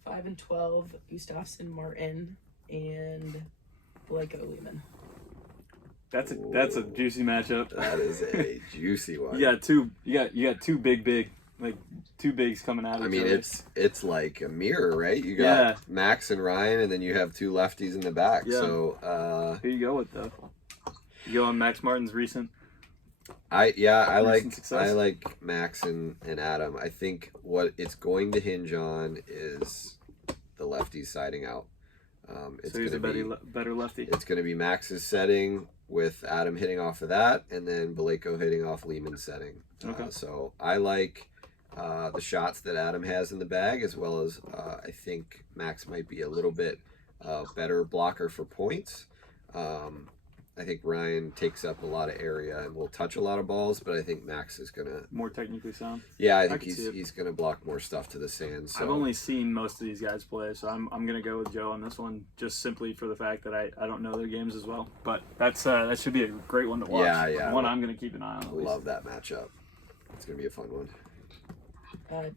5 and 12. Gustafson Martin and Blake Lehman. That's a juicy matchup. That is a juicy one. You got two big like two bigs coming out of I each mean, other. it's like a mirror, right? You got Yeah. Max and Ryan, and then you have two lefties in the back. Yeah. So Who you go with though? You go on Max Martin's recent. I Recent success. like Max and Adam. I think what it's going to hinge on is the lefties siding out. It's So he's going a to be better lefty. it's going to be Max's setting with Adam hitting off of that, and then Baleko hitting off Lehman's setting. Okay. So I like the shots that Adam has in the bag, as well as I think Max might be a little bit better blocker for points. I think Ryan takes up a lot of area and will touch a lot of balls, but I think Max is gonna. More technically sound. Yeah, I think can see it. he's gonna block more stuff to the sand. So I've only seen most of these guys play, so I'm gonna go with Joe on this one, just simply for the fact that I don't know their games as well. But that's that should be a great one to watch. Yeah. One I'm gonna keep an eye on. I At least. love that matchup. It's gonna be a fun one.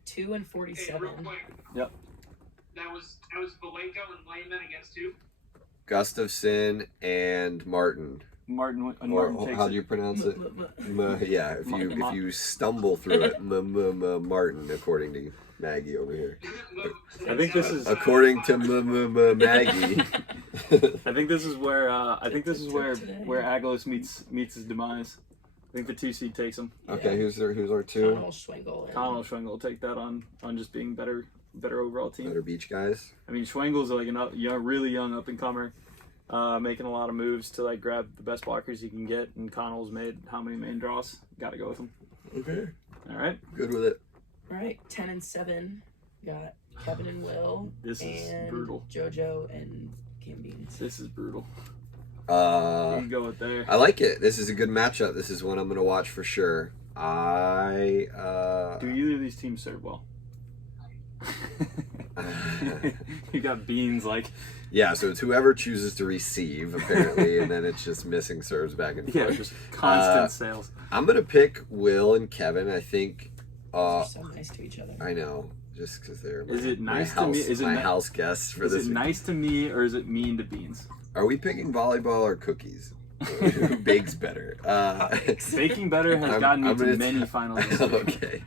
2 and Hey, 47. real quick. Yep. That was Vallejo and Lehman against who? Gustafson and Martin. Martin Or takes how it. do you pronounce it? Yeah, if Ma- you stumble through it, Martin, according to Maggie over here. I think this is- According to Maggie. I think this is where Aguilas meets his demise. I think the 2C takes him. Okay, who's our two? Connell Schwengel. and- Connell Schwengel will take that on just being better overall team. Better beach guys. I mean, Schwengel's like a really young up and comer, making a lot of moves to like grab the best blockers he can get. And Connell's made how many main draws? Got to go with him. Okay. All right. Good with it. All right, 10 and 7. Got Kevin and Will. This is and brutal. JoJo and Cam Beans. This is brutal. You I can go with there. like it. This is a good matchup. This is one I'm gonna watch for sure. Do either of these teams serve well? You got Beans like Yeah, so it's whoever chooses to receive apparently, and then it's just missing serves back and forth. just constant sales. I'm gonna pick Will and Kevin. I think. They're so nice to each other. I know, just because they're. Is it my nice to house, me? Is it my ni- house guests for Is this? it nice to me or is it mean to Beans? Are we picking volleyball or cookies? Who bakes better? Baking better has gotten me to many finals. This year. Okay.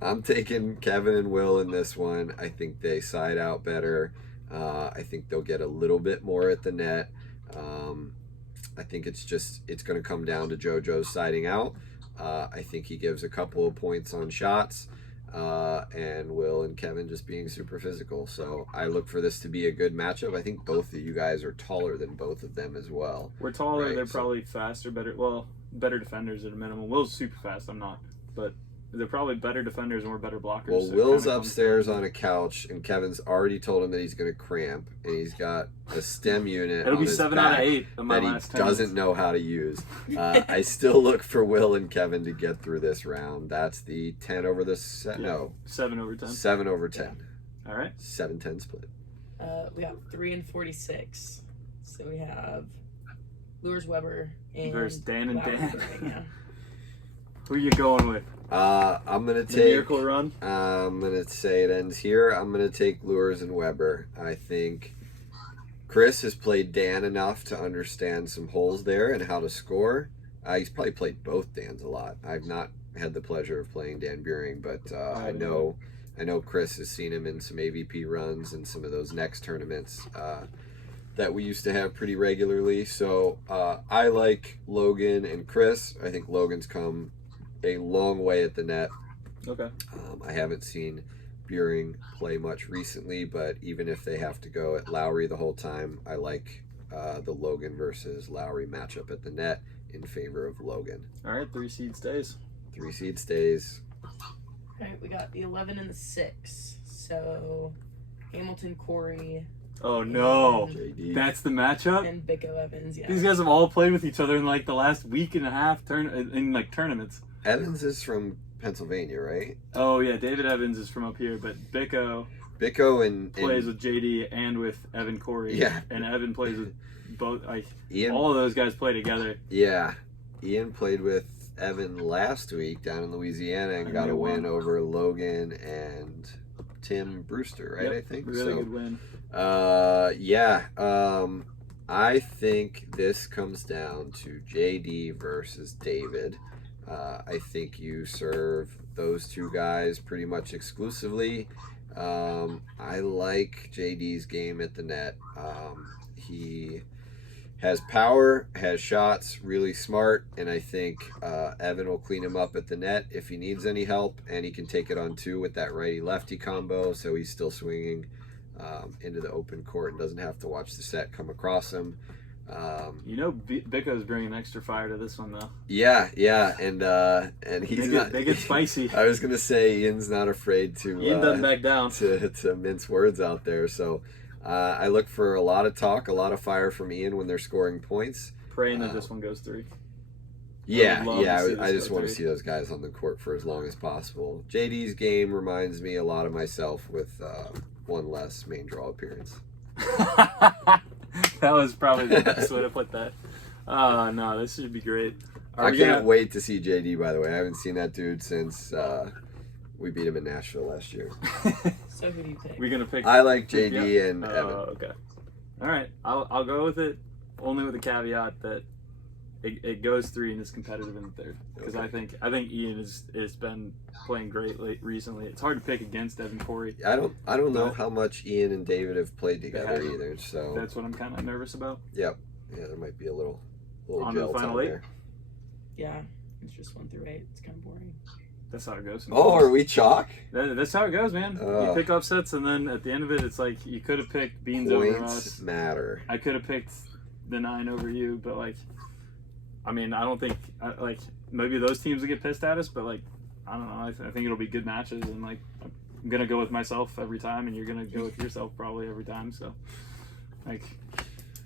I'm taking Kevin and Will in this one. I think they side out better. I think they'll get a little bit more at the net. I think it's going to come down to JoJo's siding out. I think he gives a couple of points on shots. And Will and Kevin just being super physical. So I look for this to be a good matchup. I think both of you guys are taller than both of them as well. We're taller. Right, They're so- probably faster, better defenders at a minimum. Will's super fast. I'm not, but they're probably better defenders and we're better blockers. Well, so it Will's kinda comes upstairs down- on a couch, and Kevin's already told him that he's going to cramp, and he's got a stem unit. It'll on be his 7 out of back 8 of my that he last 10 doesn't know how to use. I still look for Will and Kevin to get through this round. That's the 10 over the set. Yeah. No, 7 over 10. 7 over 10. All right. 7-10 split. We got 3 and 46. So we have Lures Weber and Versus Dan and Lauer Dan. Birmingham. Who are you going with? I'm gonna The take. Miracle Run. I'm gonna say it ends here. I'm gonna take Lures and Weber. I think Chris has played Dan enough to understand some holes there and how to score. He's probably played both Dans a lot. I've not had the pleasure of playing Dan Buring, but I know Chris has seen him in some AVP runs and some of those next tournaments. that we used to have pretty regularly. So I like Logan and Chris. I think Logan's come a long way at the net. Okay. I haven't seen Buring play much recently, but even if they have to go at Lowry the whole time, I like the Logan versus Lowry matchup at the net in favor of Logan. All right, 3 seed stays. 3 seed stays. Alright, we got the 11 and the 6. So Hamilton, Corey, Oh no, JD. that's the matchup. and Bicko Evans. Yeah. These guys have all played with each other in like the last week and a half in like tournaments. Evans is from Pennsylvania, right? Oh yeah, David Evans is from up here, but Bicko Bicko and plays with JD and with Evan Corey. Yeah. And Evan plays with both. Like Ian. all of those guys play together. Yeah, Ian played with Evan last week down in Louisiana and got a win over Logan and Tim Brewster, right? Yep, I think really so. good win. I think this comes down to JD versus David. I think you serve those two guys pretty much exclusively. I like JD's game at the net. He has power, has shots, really smart, and I think Evan will clean him up at the net if he needs any help, and he can take it on 2 with that righty-lefty combo, so he's still swinging into the open court and doesn't have to watch the set come across him. Bicko's bringing extra fire to this one though. Yeah, and he's They get spicy. I was gonna say Ian's not afraid to Ian doesn't back down. to mince words out there. So I look for a lot of talk, a lot of fire from Ian when they're scoring points. Praying that this one goes 3. Yeah, love to see I this just go want to through. see those guys on the court for as long as possible. JD's game reminds me a lot of myself with one less main draw appearance. That was probably the best way to put that. No, this should be great. I can't wait to see JD, by the way. I haven't seen that dude since we beat him in Nashville last year. So who do you pick? We're gonna pick. I like JD and Evan. Okay. All right. I'll go with it, only with the caveat that it goes 3 and is competitive in the third, because Okay. I think Ian has been playing great recently. It's hard to pick against Evan Corey. I don't know But- how much Ian and David have played together haven't. either. So That's what I'm kind of nervous about. yeah, there might be a little On to the gel final time 8? there. Yeah, it's just 1 through 8. It's kind of boring. That's how it goes. Oh, are we chalk? That's how it goes, man. You pick upsets, and then at the end of it, it's like you could have picked Beans over Points us. matter. I could have picked the 9 over you, but like, I mean, I don't think like maybe those teams will get pissed at us, but like, I don't know. I think it'll be good matches, and like, I'm gonna go with myself every time, and you're gonna go with yourself probably every time. So, like,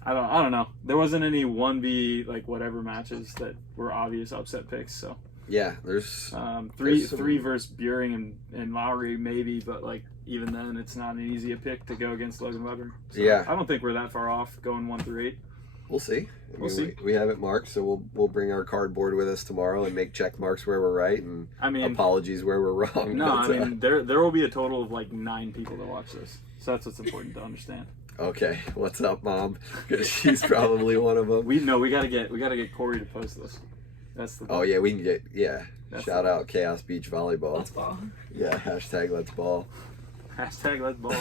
I don't know. There wasn't any 1v like whatever matches that were obvious upset picks. So Yeah, there's three some- versus Buring and Lowry maybe, but like even then it's not an easy pick to go against Logan Weber. So Yeah. I don't think we're that far off going 1 through 8. we'll see. We'll see. We have it marked, so we'll bring our cardboard with us tomorrow and make check marks where we're right and I mean, apologies where we're wrong. no, I But, mean there will be a total of like 9 people that watch this, so that's what's important to understand. okay, what's up, Mom? 'Cause she's probably one of them. We gotta get Corey to post this. That's the Oh yeah, we can get That's Shout the- out Chaos Beach Volleyball. Let's ball. Yeah, hashtag Let's Ball. hashtag Let's Ball.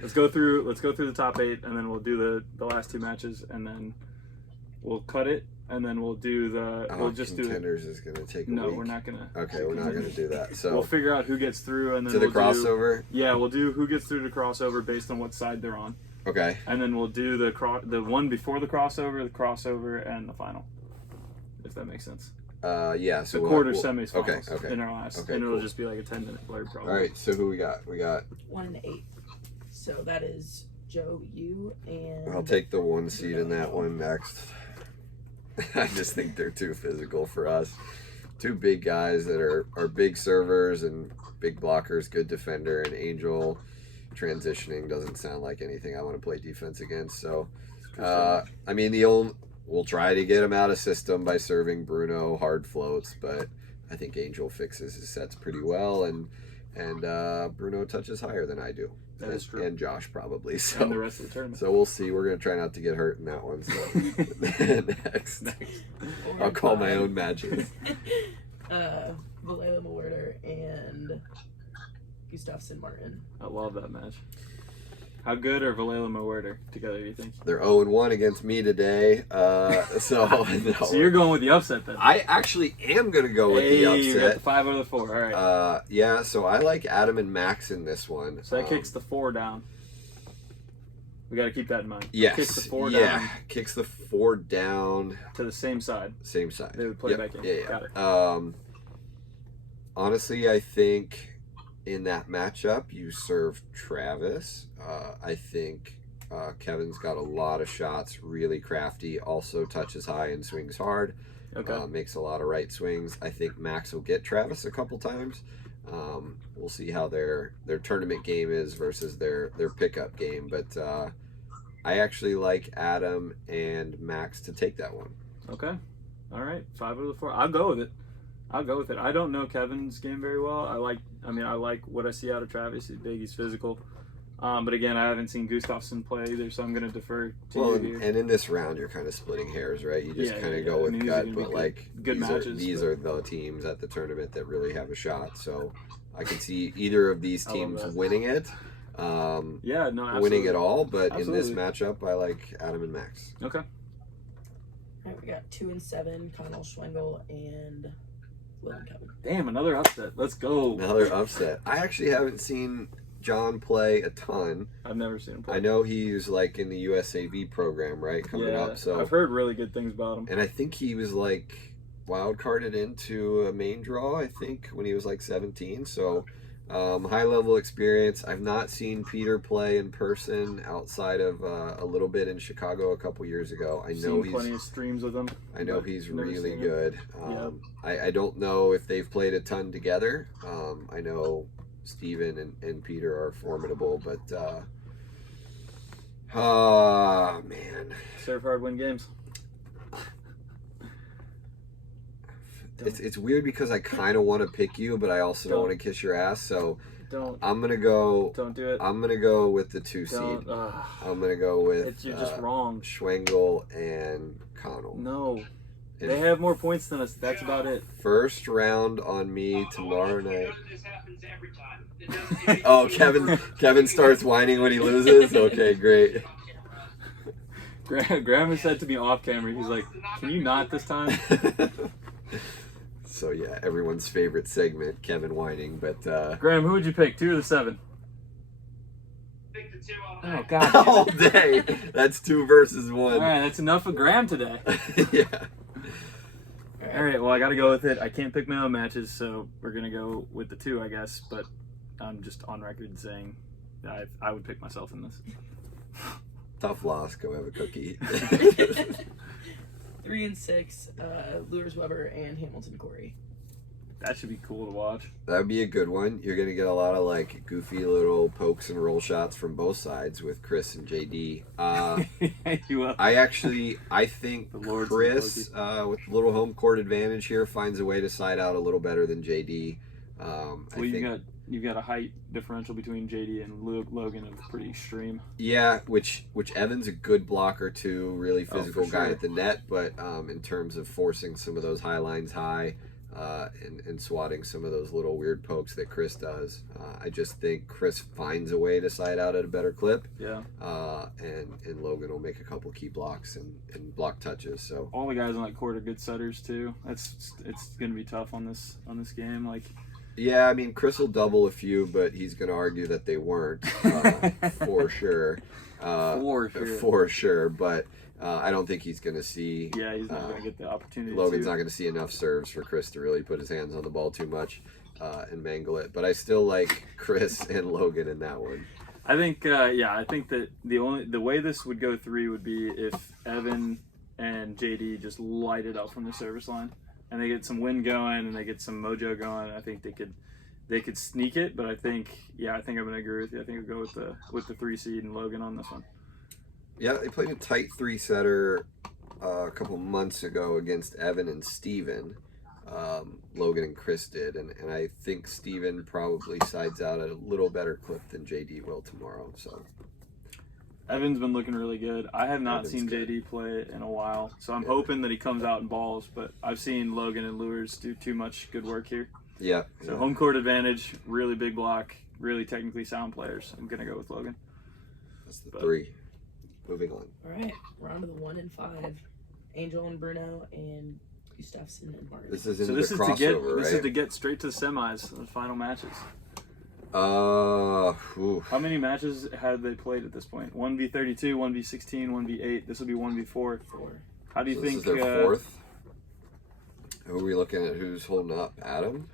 Let's go through the top 8, and then we'll do the last 2 matches, and then we'll cut it, and then we'll do we'll just do it. Contenders is gonna take a No, week. we're not gonna. Okay, we're not gonna do that. So We'll figure out who gets through, and then to the we'll do, crossover. yeah, we'll do who gets through the crossover based on what side they're on, Okay. and then we'll do the one before the crossover, and the final. If that makes sense. Yeah. So The we'll- quarter we'll- semis finals Okay. in our last, Okay, and it'll cool. just be like a 10-minute blurb probably. All right. So who we got? We got. 1 and 8. So that is Joe, you, and I'll take the 1 seed in that one next. I just think they're too physical for us. 2 big guys that are big servers and big blockers, good defender, and Angel transitioning doesn't sound like anything I want to play defense against. So, I mean, we'll try to get him out of system by serving Bruno hard floats, but I think Angel fixes his sets pretty well, and Bruno touches higher than I do. That is true. And Josh probably. So And the rest of the tournament. so we'll see. We're gonna try not to get hurt in that one. So next, I'll call my own matches. Valela Mewurder and Gustafsson Martin. I love that match. How good are Vallejo and Mowerder together, do you think? They're 0-1 against me today. So no. So you're going with the upset then? I actually am going to go with the upset. You got the 5 out of the 4. All right. Yeah, so I like Adam and Max in this one. So that kicks the 4 down. We got to keep that in mind. Yes. Kicks the 4 down. Kicks the 4 down. To the same side. Same side. They would play back in. Yeah. Got it. Honestly, I think in that matchup, you serve Travis. I think Kevin's got a lot of shots, really crafty, also touches high and swings hard. Okay. Makes a lot of right swings. I think Max will get Travis a couple times. We'll see how their tournament game is versus their pickup game. But I actually like Adam and Max to take that one. Okay. All right. 5 out of the 4. I'll go with it. I don't know Kevin's game very well. I like what I see out of Travis. He's big, he's physical. But again, I haven't seen Gustafsson play either, so I'm going to defer to you here. And in this round, you're kind of splitting hairs, right? You just kind of go with gut, but like good matches. These are the teams at the tournament that really have a shot. So I can see either of these teams winning it. Winning it all, but in this matchup, I like Adam and Max. Okay. All right, we got 2 and 7, Connell Schwengel and Will and Kevin. Damn, another upset. Let's go. Another upset. I actually haven't seen John play a ton. I've never seen him play. I know he's like in the USAV program, right? Coming up. So I've heard really good things about him. And I think he was like wild carded into a main draw, I think, when he was like 17. So high level experience. I've not seen Peter play in person outside of a little bit in Chicago a couple years ago. I know he's plenty of streams with him. I know he's really good. I don't know if they've played a ton together. I know Steven and Peter are formidable, but man. Serve hard, win games. It's weird because I kind of want to pick you, but I also don't want to kiss your ass. So I'm gonna go. Don't do it. I'm gonna go with the 2 seed. I'm gonna go with. You're just wrong. Schwengel and Connell. No, they have more points than us. That's about it. First round on me tomorrow night. This happens every time. Oh, Kevin starts whining when he loses. Okay, great. Graham has said to me off camera. He's like, "Can you not this time?" So yeah, everyone's favorite segment, Kevin whining. But Graham, who would you pick? 2 or the 7? Pick the 2 all Oh night. God! All day. That's 2 versus 1. All right, that's enough of Graham today. Yeah. All right, well, I got to go with it. I can't pick my own matches, so we're gonna go with the 2, I guess. But I'm just on record saying that I would pick myself in this. Tough loss. Go have a cookie. 3 and 6, Lewis Weber and Hamilton Corey. That should be cool to watch. That'd be a good one. You're gonna get a lot of like goofy little pokes and roll shots from both sides with Chris and JD. You will. I think Chris, with a little home court advantage here, finds a way to side out a little better than JD. You've got a height differential between JD and Logan of pretty extreme. Yeah, which Evan's a good blocker too, really physical guy sure. at the net, but in terms of forcing some of those high lines high and swatting some of those little weird pokes that Chris does, I just think Chris finds a way to side out at a better clip. Yeah. And Logan will make a couple key blocks and block touches. So all the guys on that court are good setters too. It's gonna be tough on this game. Like. Yeah, I mean, Chris will double a few, but he's going to argue that they weren't, for sure. For sure, but I don't think he's going to see... Yeah, he's not going to get the opportunity Logan's not going to see enough serves for Chris to really put his hands on the ball too much and mangle it. But I still like Chris and Logan in that one. I think, I think that the way this would go 3 would be if Evan and JD just light it up from the service line. And they get some wind going, and they get some mojo going. I think they could sneak it, but I think I'm gonna agree with you. I think we'll go with the 3 seed and Logan on this one. Yeah, they played a tight 3-setter a couple months ago against Evan and Steven. Logan and Chris did, and I think Steven probably sides out at a little better clip than JD will tomorrow. So. Evan's been looking really good. I have not seen JD play in a while, so I'm hoping that he comes out and balls, but I've seen Logan and Lures do too much good work here. Yeah. So home court advantage, really big block, really technically sound players. I'm going to go with Logan. That's the But- 3. Moving on. All right, we're on to the 1 and 5. Angel and Bruno and Gustafsson and Martin. This is So into this the is crossover, to get right? this is to get straight to the semis, the final matches. Oof. How many matches had they played at this point? 1v32, 1v16, 1v8. This will be 1v4. 4. How do you So think? this is their 4th. Who are we looking at? Who's holding up? Adam?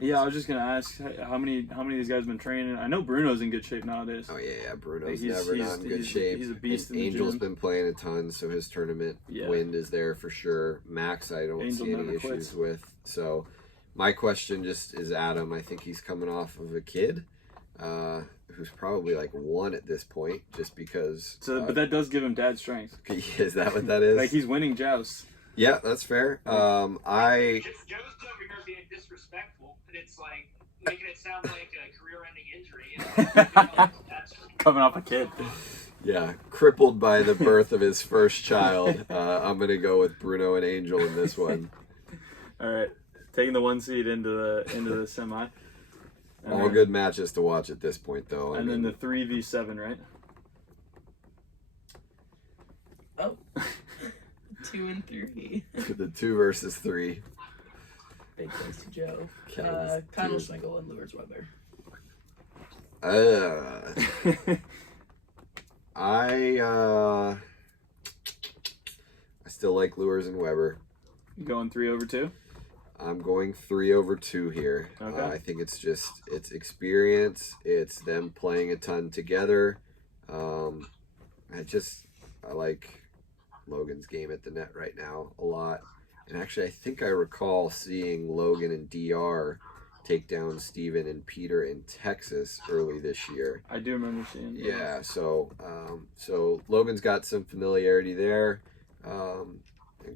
Yeah, I was just gonna ask how many of these guys have been training. I know Bruno's in good shape nowadays. Oh yeah, Bruno's He's- never he's- not in good he's- shape. he's a beast And in the Angel's gym. been playing a ton, so his tournament Yeah. wind is there for sure. Max, I don't Angel see any never issues quits. with. So, my question just is Adam. I think he's coming off of a kid, who's probably like 1 at this point, just because. So, but that does give him dad strength. Is that what that is? Like he's winning jousts. Yeah, that's fair. Joe's over here being disrespectful, and it's like making it sound like a career-ending injury. That's Coming off a kid. Yeah, crippled by the birth of his first child. I'm gonna go with Bruno and Angel in this one. All right, taking the 1 seed into the semi. And All then- good matches to watch at this point, though. And then the 3v7, right? Oh. 2 and 3. the 2 versus 3. Big thanks to Joe. Kevin's Connell two. Schmigel and Lewis Weber. I still like Lures and Weber. Going 3/2. I'm going 3/2 here. Okay. I think it's experience. It's them playing a ton together. I like Logan's game at the net right now a lot. And actually, I think I recall seeing Logan and DR take down Steven and Peter in Texas early this year. I do remember seeing. Yeah, so Logan's got some familiarity there, and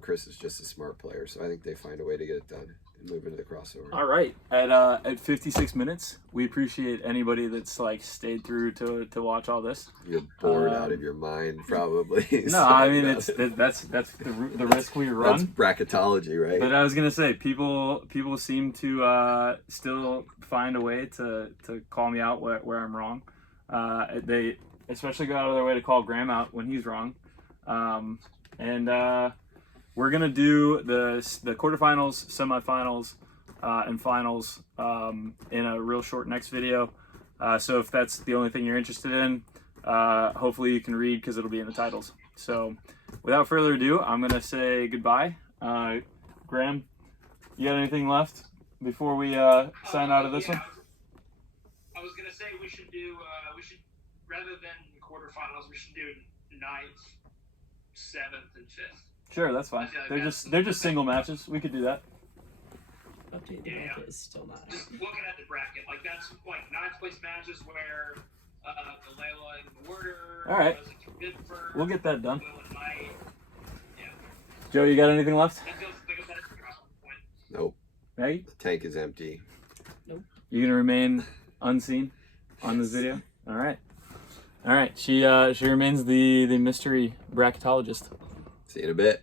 Chris is just a smart player, so I think they find a way to get it done and move into the crossover. All right, at 56 minutes, we appreciate anybody that's like stayed through to watch all this. You're bored out of your mind, probably. No, So I mean that's the risk we run. that's bracketology, right? But I was gonna say, people seem to still find a way to call me out where I'm wrong. They especially go out of their way to call Graham out when he's wrong. We're gonna do the quarterfinals, semifinals, and finals in a real short next video. So if that's the only thing you're interested in, hopefully you can read because it'll be in the titles. So without further ado, I'm gonna say goodbye. Graham, you got anything left before we sign out of this one? I was gonna say we should rather than quarterfinals, we should do 9th, 7th, and 5th. Sure, that's fine. I feel like They're just single matches. We could do that. Update the Yeah. bracket is still not. Just looking at the bracket, like that's like 9th place matches where the Layla and the Werder. All right. Bitford, We'll get that done. Will and Knight. Yeah, Joe, you got anything left? that feels like a better point. Nope, Maggie, the tank is empty. you gonna remain unseen on this video? All right. All right. She remains the mystery bracketologist. See you in a bit.